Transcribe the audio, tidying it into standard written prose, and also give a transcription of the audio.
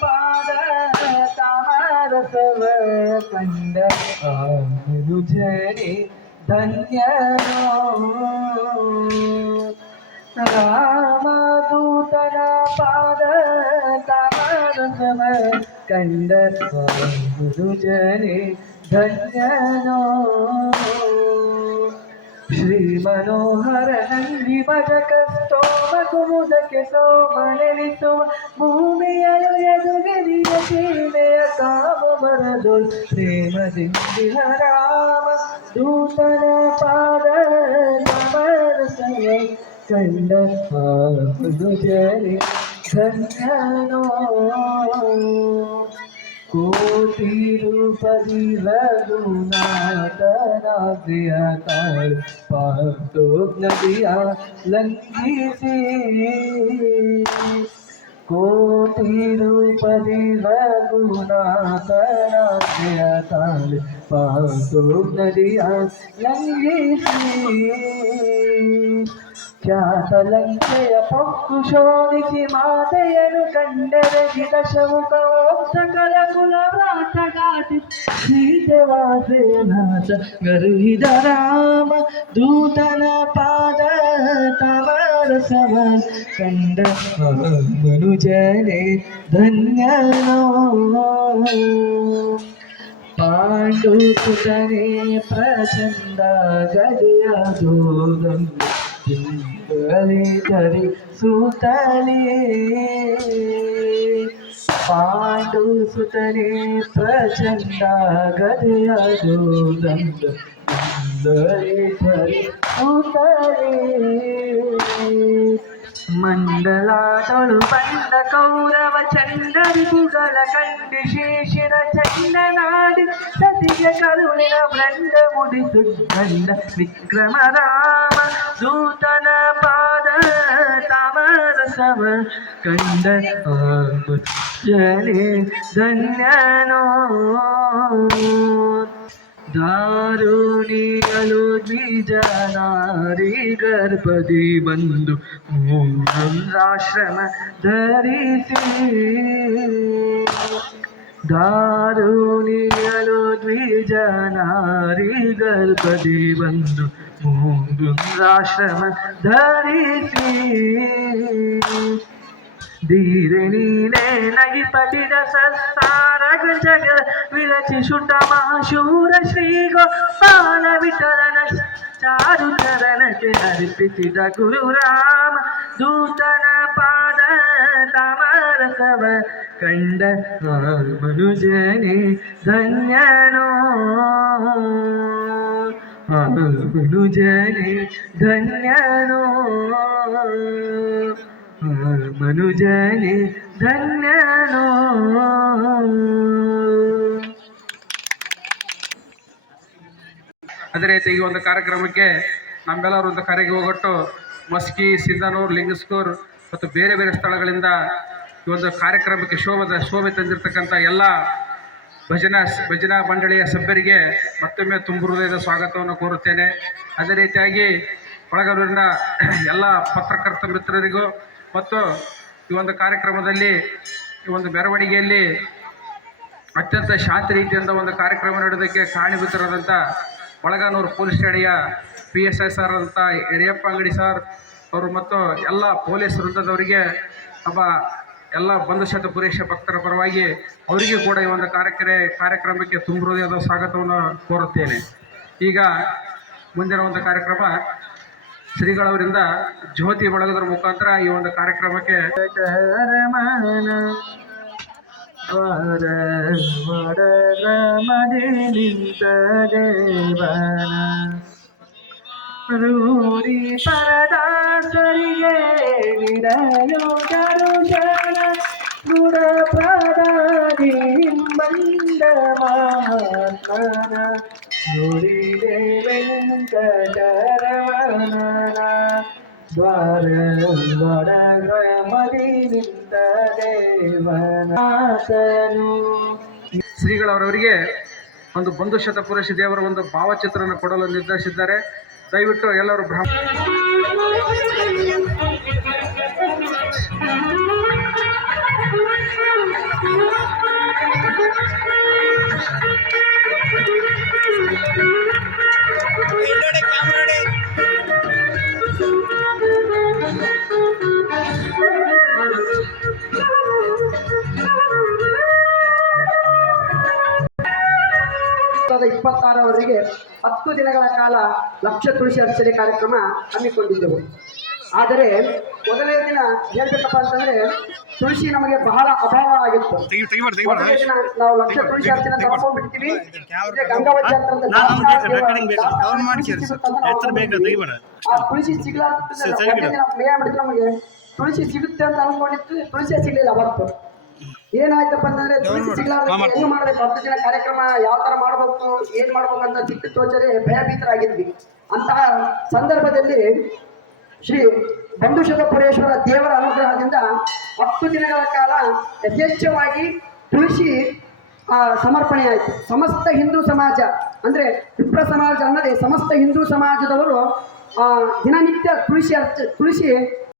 ಪಾದ ತಾಮರಸವ ಕಂಡ ಮನುಜರಿ ಧನ್ಯನೋ ರಾಮದೂತನ ಪಾದ ತಾಮರಸವ ಕಂಡ ಮನುಜರಿ ಧನ್ಯನೋ ಶ್ರೀ ಮನೋಹರ ನಂದಿ ಭಜಕ ಸ್ತೋಮ ಕುಮುದಕ್ಕೆ ಸೋಮನೆನಿಸುವ ಭೂಮಿಯಲು ಎದುಗಿರಿಯ ಸೀಮೆಯ ಕಾಮ ಬರದೊಳ್ ಪ್ರೇಮದಿಂದಿನ ರಾಮ ದೂತನ ಪಾದ ನಮರಸವ ಕಂಡ ಮನುಜರಿ ಧನ್ಯನೋ ಕೋಟಿ ರೂಪದಿ ರಘುನಾಥನಾದ್ರಿಯ ತಾಳ್ ಪಾರ್ಥೋ ನದಿಯ ಲಂಘಿಸಿ ಕೋಟಿ ರೂಪದಿ ರಘುನಾಥನಾದ್ರಿಯ ತಾಳ್ ಪಾರ್ಥೋ ನದಿಯ ಲಂಘಿಸಿ ಖ್ಯಾತಲಂಕೆಯ ಪೊಕ್ಕು ಶೋಧಿಸಿ ಮಾತೆಯನ್ನು ಕಂಡರಗಿದ ಶವುಕವೋ ಸಕಲ ಕುಲ ವ್ರಾತಗಾತಿ ಸೀತೆವಾಸೇನಾಥ ಗರುಹಿದ ರಾಮ ದೂತನ ಪಾದ ತವರಸವ ಕಂಡ ಮನುಜನೇ ಧನ್ಯನೋ ಪಾಂಡು ಸುತನೇ ಪ್ರಚಂಡ ಗದೆಯ ಧರಿ ಸುತಲೇ ಪಾಂಡು ಸುತನೇ ಪ್ರಚಂಡ ಗದೆಯ ಧರಿ ಸುತಲೇ ಮಂಡಲಾದಳು ಬಂದ ಕೌರವ ಚಂಡರಿಪುಗಳ ಕಂಡು ಶೇಷರ ಚಂಡನಾಡಿ ಸತಿಗೆ ಕರುಣಿನ ಬ್ರಂಡ ಮುಡಿಸು ಗಂಡ ವಿಕ್ರಮ ರಾಮ ದೂತನ ಪಾದ ತಾಮರಸವ ಕಂಡ ಜನೆ ಧನ್ಯನೋ ದಾರುಣಿಗಳು ದ್ವಿಜನಾರಿ ಗರ್ಭದಿ ಬಂದು ಮೂರಾಶ್ರಮ ಧರಿಸಿ ದಾರುಣಿಗಳು ದ್ವಿಜನಾರಿ ಗರ್ಭದಿ ಬಂದು ಮೂರಾಶ್ರಮ ಧರಿಸಿ ಧೀರೆ ನೀನೇ ನಗಿಪತಿದ ಸತ್ತಾರ ಜಗ ವಿರಚಿ ಶುದ್ಧ ಮಹಾಶೂರ ಶ್ರೀ ಗೋಪಾಲ ವಿಠಲನ ಚಾರು ಚರಣಕ್ಕೆ ಅರ್ಪಿಸಿದ ಗುರು ರಾಮ ದೂತನ ಪಾದ ತಾಮರಸವ ಕಂಡ ಮನುಜನೇ ಧನ್ಯನೋ ಮನುಜನೇ ಧನ್ಯನೋ ಮನುಜನೇ ಧನ್ಯನೋ. ಅದೇ ರೀತಿ ಈ ಒಂದು ಕಾರ್ಯಕ್ರಮಕ್ಕೆ ನಮ್ಮೆಲ್ಲರೂ ಒಂದು ಕರೆಗೆ ಹೋಗೊಟ್ಟು ಮಸ್ಕಿ, ಸಿಂಧನೂರು, ಲಿಂಗಸ್ಕೂರು ಮತ್ತು ಬೇರೆ ಬೇರೆ ಸ್ಥಳಗಳಿಂದ ಈ ಒಂದು ಕಾರ್ಯಕ್ರಮಕ್ಕೆ ಶೋಭೆ ತಂದಿರತಕ್ಕಂಥ ಎಲ್ಲ ಭಜನಾ ಮಂಡಳಿಯ ಸಭ್ಯರಿಗೆ ಮತ್ತೊಮ್ಮೆ ತುಂಬ ಹೃದಯದ ಸ್ವಾಗತವನ್ನು ಕೋರುತ್ತೇನೆ. ಅದೇ ರೀತಿಯಾಗಿ ಒಳಗೂರಿನ ಎಲ್ಲ ಪತ್ರಕರ್ತ ಮಿತ್ರರಿಗೂ ಮತ್ತು ಈ ಒಂದು ಕಾರ್ಯಕ್ರಮದಲ್ಲಿ ಈ ಒಂದು ಮೆರವಣಿಗೆಯಲ್ಲಿ ಅತ್ಯಂತ ಶಾಂತಿ ರೀತಿಯಿಂದ ಒಂದು ಕಾರ್ಯಕ್ರಮ ನಡೆಯೋದಕ್ಕೆ ಕಾರಣೀಭೂತರಾದಂಥ ಬಳಗಾನೂರು ಪೊಲೀಸ್ ಠಾಣೆಯ PSI ಸರ್ ಅಂತ ಯಡಿಯಪ್ಪ ಅಂಗಡಿ ಸರ್ ಅವರು ಮತ್ತು ಎಲ್ಲ ಪೊಲೀಸ್ ವೃಂದದವರಿಗೆ ನಮ್ಮ ಎಲ್ಲ ಬಂಧುಶತ ಪುರೇಶ ಭಕ್ತರ ಪರವಾಗಿ ಅವರಿಗೂ ಕೂಡ ಈ ಒಂದು ಕಾರ್ಯಕ್ರಮಕ್ಕೆ ತುಂಬ ಹೃದಯದ ಸ್ವಾಗತವನ್ನು ಕೋರುತ್ತೇನೆ. ಈಗ ಮುಂದಿನ ಒಂದು ಕಾರ್ಯಕ್ರಮ ಶ್ರೀಗಳವರಿಂದ ಜ್ಯೋತಿ ಬೆಳಗೋದ್ರ ಮುಖಾಂತರ ಈ ಒಂದು ಕಾರ್ಯಕ್ರಮಕ್ಕೆ ರೂಢಿ ಪರದಾಸರಿಗೆ ನಿಡಲು ದರುಶನ ಗುಣ ಪ್ರದಾನಿ ಬಂದ ಮಾತನ ನುಡಿದೆ ವೆಂಕಟರಮಣ ದ್ವಾರ ಮದಿ ನಿಂತ ದೇವನಾಥನು. ಶ್ರೀಗಳವರವರಿಗೆ ಒಂದು ಬಂಧುಶತ ಪುರುಷ ದೇವರ ಒಂದು ಭಾವಚಿತ್ರವನ್ನು ಕೊಡಲು ನಿರ್ಧರಿಸಿದ್ದಾರೆ. ದಯವಿಟ್ಟು ಎಲ್ಲರೂ 26ರವರೆಗೆ 10 ದಿನಗಳ ಕಾಲ ಲಕ್ಷ ತುಳಸಿ ಅರ್ಚನೆ ಕಾರ್ಯಕ್ರಮ ಹಮ್ಮಿಕೊಂಡಿದ್ದೆವು. ಆದರೆ ಮೊದಲನೇ ದಿನ ಹೇಳ್ಬೇಕಪ್ಪ ಅಂತಂದ್ರೆ ತುಳಸಿ ನಮಗೆ ಬಹಳ ಅಭಾವ ಆಗಿತ್ತು. ಮೊದಲನೇ ದಿನ ನಾವು ಲಕ್ಷ ತುಳಸಿ ಅರ್ಚನೆ ತಗೊಂಡ್ಬಿಡ್ತೀವಿ. ಗಂಗಾವತಿ ಅಂತ ಆ ತುಳಸಿ ಸಿಗ್ಲಾರ್ದಿದ್ರೆ ನಮಗೆ ತುಳಸಿ ಸಿಗುತ್ತೆ ಅಂತ ಅನ್ಕೊಂಡಿತ್ತು. ತುಳಸಿ ಸಿಗ್ಲಿಲ್ಲ ಅವತ್ತು. ಏನಾಯ್ತಪ್ಪ ಅಂತಂದ್ರೆ ತುಳಸಿ ಸಿಗ್ಲಾರ್ದ ಹೆಂಗ್ ಮಾಡ್ಬೇಕು, 10 ದಿನ ಕಾರ್ಯಕ್ರಮ ಯಾವ ತರ ಮಾಡ್ಬೇಕು, ಏನ್ ಮಾಡ್ಬೇಕು ಅಂತ ದಿಕ್ಕು ತೋಚದೆ ಭಯಭೀತರಾಗಿದ್ವಿ. ಅಂತಹ ಸಂದರ್ಭದಲ್ಲಿ ಶ್ರೀ ಬಂಧುಶತಪುರೇಶ್ವರ ದೇವರ ಅನುಗ್ರಹದಿಂದ 10 ದಿನಗಳ ಕಾಲ ಯಥೇಚ್ಛವಾಗಿ ತುಳಸಿ ಸಮರ್ಪಣೆ ಆಯಿತು. ಸಮಸ್ತ ಹಿಂದೂ ಸಮಾಜ ಅಂದ್ರೆ ವಿಪ್ರ ಸಮಾಜ ಅನ್ನದೇ ಸಮಸ್ತ ಹಿಂದೂ ಸಮಾಜದವರು ದಿನನಿತ್ಯ ತುಳಸಿ